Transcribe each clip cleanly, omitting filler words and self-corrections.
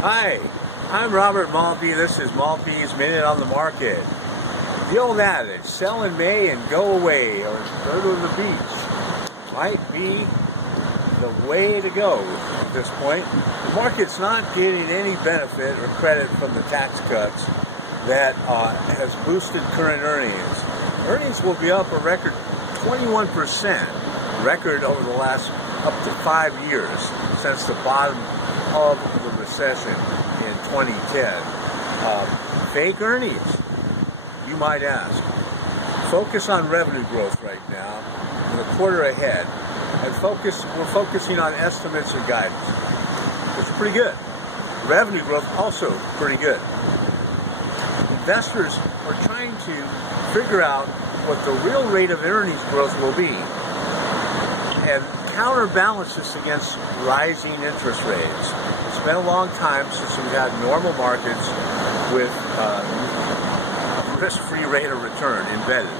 Hi, I'm Robert Maltbie. This is Maltbie's Minute on the Market. The old adage, sell in May and go away, or go to the beach, might be the way to go at this point. The market's not getting any benefit or credit from the tax cuts that has boosted current earnings. Earnings will be up a record 21%, record over the last up to 5 years since the bottom of the recession in 2010. Fake earnings, you might ask. Focus on revenue growth right now in the quarter ahead, and we're focusing on estimates and guidance, which is pretty good. Revenue growth also pretty good. Investors are trying to figure out what the real rate of earnings growth will be and counterbalance this against rising interest rates. It's been a long time since we've had normal markets with risk-free rate of return embedded.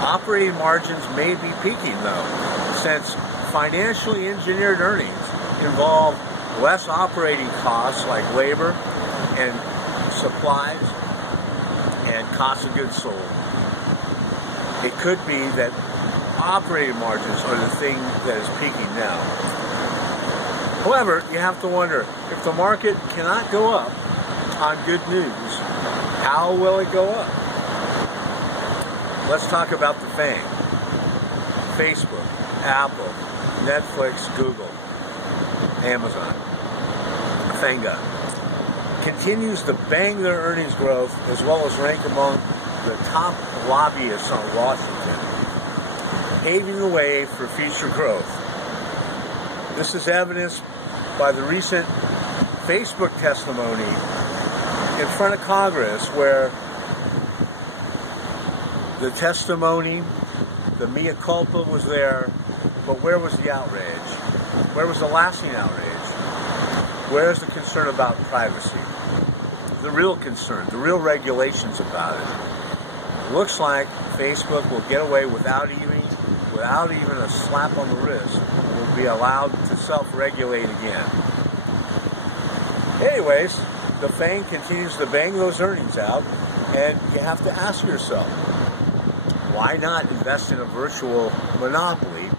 Operating margins may be peaking though, since financially engineered earnings involve less operating costs like labor and supplies and cost of goods sold. It could be that operating margins are the thing that is peaking now. However, you have to wonder, if the market cannot go up on good news, how will it go up? Let's talk about the FANG. Facebook, Apple, Netflix, Google, Amazon. FANGA continues to bang their earnings growth as well as rank among the top lobbyists on Washington, paving the way for future growth. This is evidenced by the recent Facebook testimony in front of Congress, where the testimony, the mea culpa was there, but where was the outrage? Where was the lasting outrage? Where's the concern about privacy? The real concern, the real regulations about it. It looks like Facebook will get away without even a slap on the wrist, will be allowed to self-regulate again. Anyways, the FANG continues to bang those earnings out, and you have to ask yourself, why not invest in a virtual monopoly?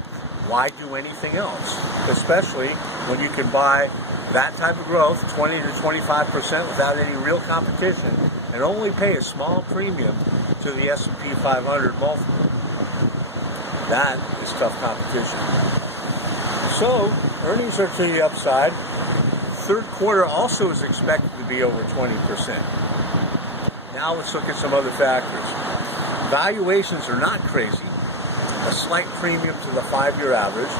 Why do anything else? Especially when you can buy that type of growth, 20 to 25% without any real competition, and only pay a small premium to the S&P 500 multiple. That is tough competition. So, earnings are to the upside. Third quarter also is expected to be over 20%. Now let's look at some other factors. Valuations are not crazy. A slight premium to the 5-year average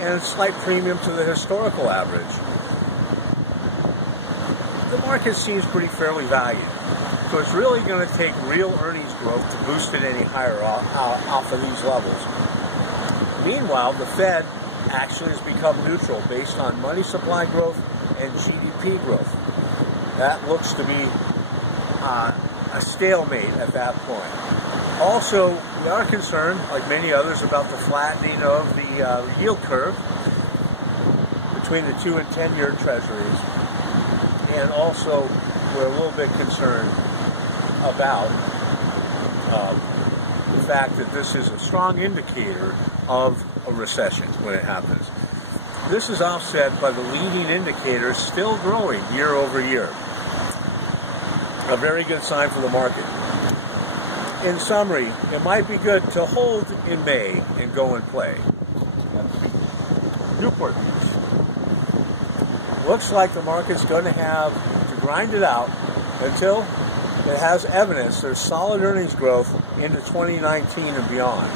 and a slight premium to the historical average. The market seems pretty fairly valued. So it's really going to take real earnings growth to boost it any higher off of these levels. Meanwhile, the Fed actually has become neutral based on money supply growth and GDP growth. That looks to be a stalemate at that point. Also, we are concerned, like many others, about the flattening of the yield curve between the 2- and 10-year treasuries. And also, we're a little bit concerned about the fact that this is a strong indicator of a recession when it happens. This is offset by the leading indicators still growing year over year. A very good sign for the market. In summary, it might be good to hold in May and go and play. Newport Beach. Looks like the market's going to have to grind it out until it has evidence there's solid earnings growth into 2019 and beyond.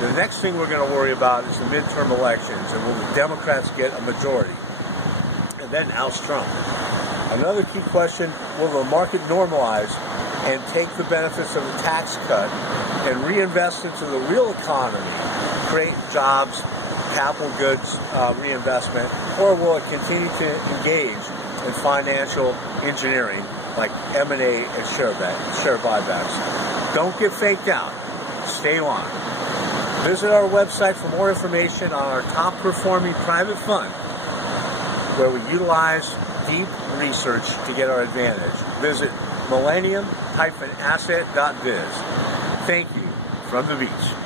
The next thing we're going to worry about is the midterm elections, and will the Democrats get a majority? And then oust Trump. Another key question, will the market normalize and take the benefits of the tax cut and reinvest into the real economy, create jobs, capital goods reinvestment, or will it continue to engage in financial engineering like M&A and share buybacks? Don't get faked out. Stay long. Visit our website for more information on our top performing private fund where we utilize deep research to get our advantage. Visit millennium-asset.biz. Thank you from the beach.